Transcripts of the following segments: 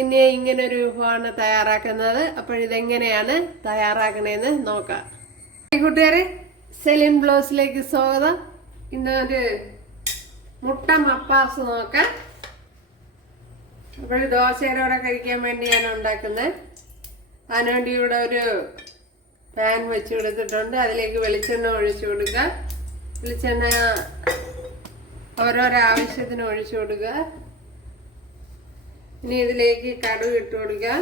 ഇനി ഇങ്ങനൊരു വിഭവമാണ് തയ്യാറാക്കുന്നത്. അപ്പോൾ ഇതെങ്ങനെയാണ് തയ്യാറാക്കണേന്ന് നോക്കാം. കൂട്ടുകാരെ, സെലിൻ ബ്ലോസിലേക്ക് സ്വാഗതം. ഇന്നൊരു മുട്ട മപ്പാസ് നോക്കാം. അപ്പോൾ ദോശയുടെ കൂടെ കഴിക്കാൻ വേണ്ടിയാണ് ഉണ്ടാക്കുന്നത്. അതിനുവേണ്ടി ഇവിടെ ഒരു പാൻ വെച്ച് കൊടുത്തിട്ടുണ്ട്. അതിലേക്ക് വെളിച്ചെണ്ണ ഒഴിച്ചു കൊടുക്കുക. വെളിച്ചെണ്ണ ഓരോരോ ആവശ്യത്തിന് ഒഴിച്ചു കൊടുക്കുക. ഇനി ഇതിലേക്ക് കടുക് ഇട്ട് കൊടുക്കുക.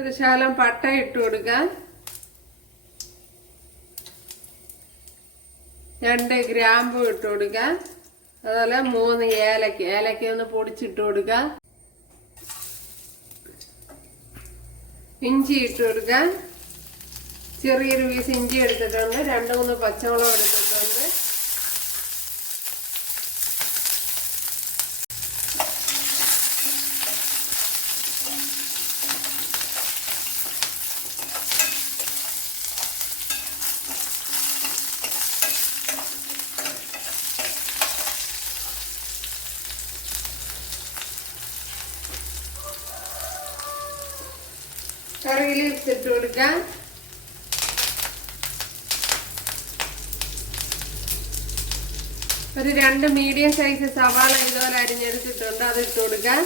ഒരു ശകലം പട്ട ഇട്ട് കൊടുക്കുക. 2 ഗ്രാമ്പു ഇട്ട് കൊടുക്കുക. അതുപോലെ 3 ഏലക്ക ഒന്ന് പൊടിച്ചിട്ട് കൊടുക്കുക. ഇഞ്ചി ഇട്ട് കൊടുക്കുക. ചെറിയൊരു പീസ് ഇഞ്ചി എടുത്തിട്ടുണ്ട്. 2-3 പച്ചമുളക് എടുത്തിട്ടുണ്ട്. കറി ലീവ്സ് ഇട്ട് കൊടുക്കാം. ഒരു 2 മീഡിയം സൈസ് സവാള ഇതുപോലെ അരിഞ്ഞെടുത്തിട്ടുണ്ട്. അത് ഇട്ട് കൊടുക്കാം.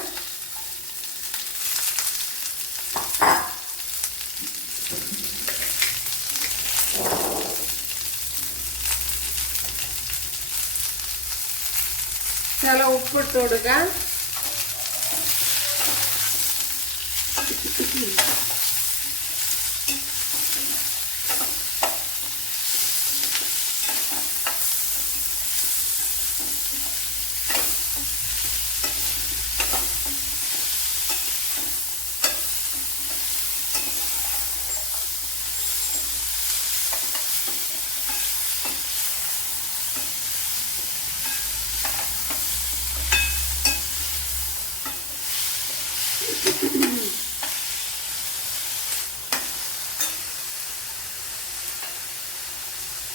ചില ഉപ്പിട്ട് കൊടുക്കാം.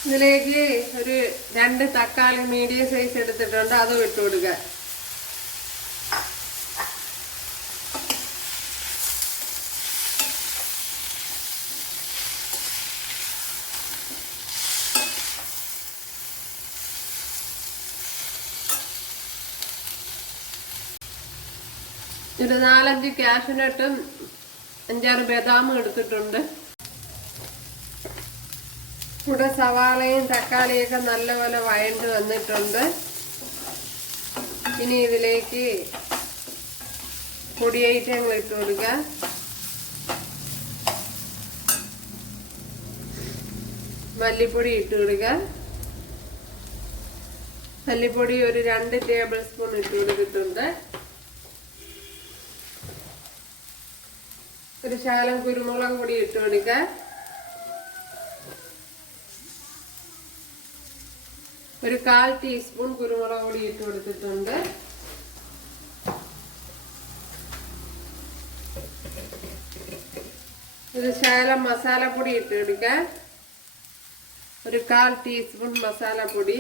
ഇതിലേക്ക് ഒരു 2 തക്കാളി മീഡിയം സൈസ് എടുത്തിട്ടുണ്ട്. അതും ഇട്ട് കൊടുക്കുക. ഒരു 4-5 കാഷ്യൂനട്ടും 5-6 ബദാമും എടുത്തിട്ടുണ്ട്. ഇവിടെ സവാളയും തക്കാളിയൊക്കെ നല്ലപോലെ വഴണ്ട് വന്നിട്ടുണ്ട്. ഇനി ഇതിലേക്ക് പൊടി ഐറ്റങ്ങൾ ഇട്ട് കൊടുക്കുക. മല്ലിപ്പൊടി ഇട്ട് കൊടുക്കുക. മല്ലിപ്പൊടി ഒരു 2 ടേബിൾ സ്പൂൺ ഇട്ട് കൊടുത്തിട്ടുണ്ട്. ഒരു ശകലം കുരുമുളക് പൊടി ഇട്ട് കൊടുക്കുക. ഒരു 1/4 ടീസ്പൂൺ കുരുമുളക് പൊടി ഇട്ട് കൊടുത്തിട്ടുണ്ട്. ഒരു ശകലം മസാലപ്പൊടി ഇട്ട് കൊടുക്കുക. ഒരു 1/4 ടീസ്പൂൺ മസാലപ്പൊടി.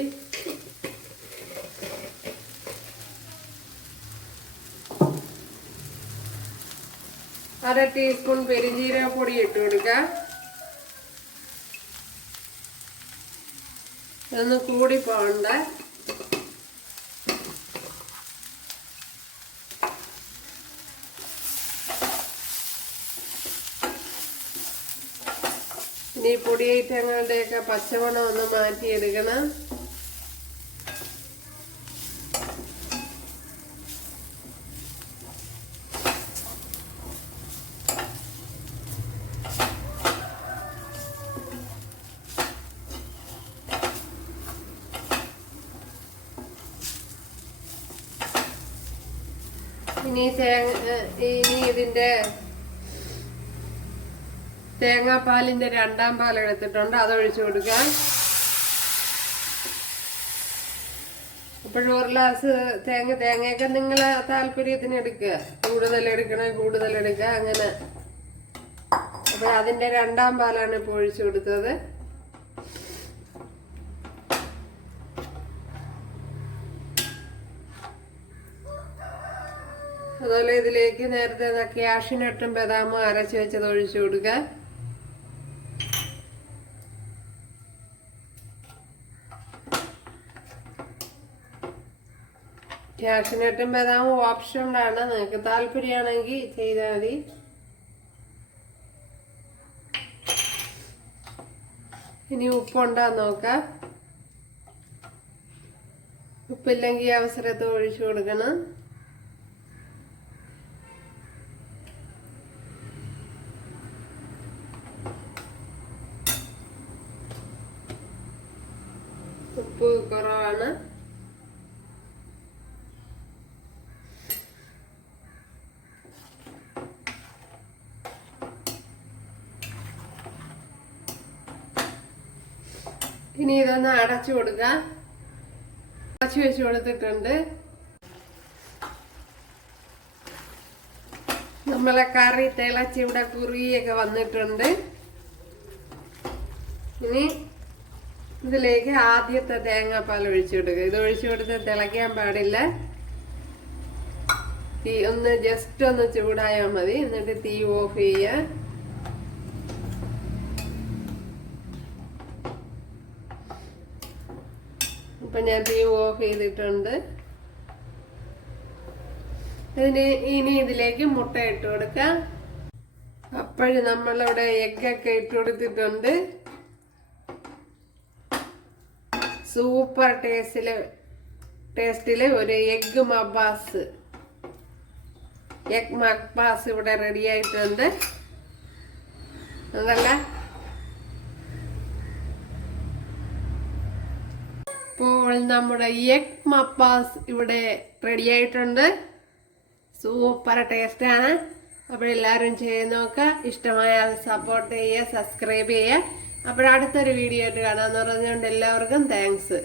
അര ടീസ്പൂൺ പെരുംജീരകപ്പൊടി ഇട്ട് കൊടുക്കുക. ഇതൊന്ന് കൂടി പോകണ്ട. ഇനി പൊടി ഐറ്റങ്ങളുടെയൊക്കെ പച്ചമണം ഒന്ന് മാറ്റിയെടുക്കണം. ഇനി ഇതിന്റെ തേങ്ങാപ്പാലിന്റെ 2ാം പാൽ എടുത്തിട്ടുണ്ട്, അതൊഴിച്ചു കൊടുക്കാം. അപ്പോഴും 1 ഗ്ലാസ് തേങ്ങയൊക്കെ നിങ്ങളെ താല്പര്യത്തിന് എടുക്കുക. കൂടുതൽ എടുക്കുക അങ്ങനെ. അപ്പൊ അതിന്റെ 2ാം പാലാണ് ഇപ്പോൾ ഒഴിച്ചു കൊടുത്തത്. അതുപോലെ ഇതിലേക്ക് നേരത്തെ കാഷ്യൂനട്ടും ബദാമും അരച്ച് വെച്ചത് ഒഴിച്ചു കൊടുക്കുക. കാഷ്യൂനട്ടും ബദാമും ഓപ്ഷനാണ്, നിങ്ങൾക്ക് താല്പര്യമാണെങ്കിൽ ചെയ്താൽ മതി. ഇനി ഉപ്പുണ്ടാന്ന് നോക്കാം. ഉപ്പില്ലെങ്കിൽ അവസരത്ത് ഒഴിച്ചു കൊടുക്കണം. ഉപ്പ് കുറവാണ്. ഇനി ഇതൊന്ന് അടച്ചു കൊടുക്കാം. അടച്ചു വെച്ച് കൊടുത്തിട്ടുണ്ട്. നമ്മളെ കറി തിളച്ച് ഇവിടെ കുറിയൊക്കെ വന്നിട്ടുണ്ട്. ഇനി ഇതിലേക്ക് ആദ്യത്തെ തേങ്ങാപ്പാൽ ഒഴിച്ചു കൊടുക്കുക. ഇത് ഒഴിച്ചു കൊടുത്ത് തിളയ്ക്കാൻ പാടില്ല. തീ ഒന്ന് ജസ്റ്റ് ഒന്ന് ചൂടായാൽ മതി. എന്നിട്ട് തീ ഓഫ് ചെയ്യുക. ഇപ്പൊ ഞാൻ തീ ഓഫ് ചെയ്തിട്ടുണ്ട്. ഇനി ഇതിലേക്ക് മുട്ട ഇട്ട് കൊടുക്കാം. അപ്പോഴും നമ്മളിവിടെ എഗ്ഗൊക്കെ ഇട്ട് കൊടുത്തിട്ടുണ്ട്. സൂപ്പർ ടേസ്റ്റില് ഒരു എഗ് മക്ബാസ് ഇവിടെ റെഡി ആയിട്ടുണ്ട്. അതല്ല, ഇപ്പോൾ നമ്മുടെ എഗ് മക്ബാസ് ഇവിടെ റെഡി ആയിട്ടുണ്ട്. സൂപ്പർ ടേസ്റ്റാണ്. അപ്പോഴെല്ലാവരും ചെയ്ത് നോക്കുക. ഇഷ്ടമായാൽ സപ്പോർട്ട് ചെയ്യുക, സബ്സ്ക്രൈബ് ചെയ്യുക. അപ്പോഴടുത്തൊരു വീഡിയോ ആയിട്ട് കാണാമെന്ന് പറഞ്ഞുകൊണ്ട് എല്ലാവർക്കും താങ്ക്സ്.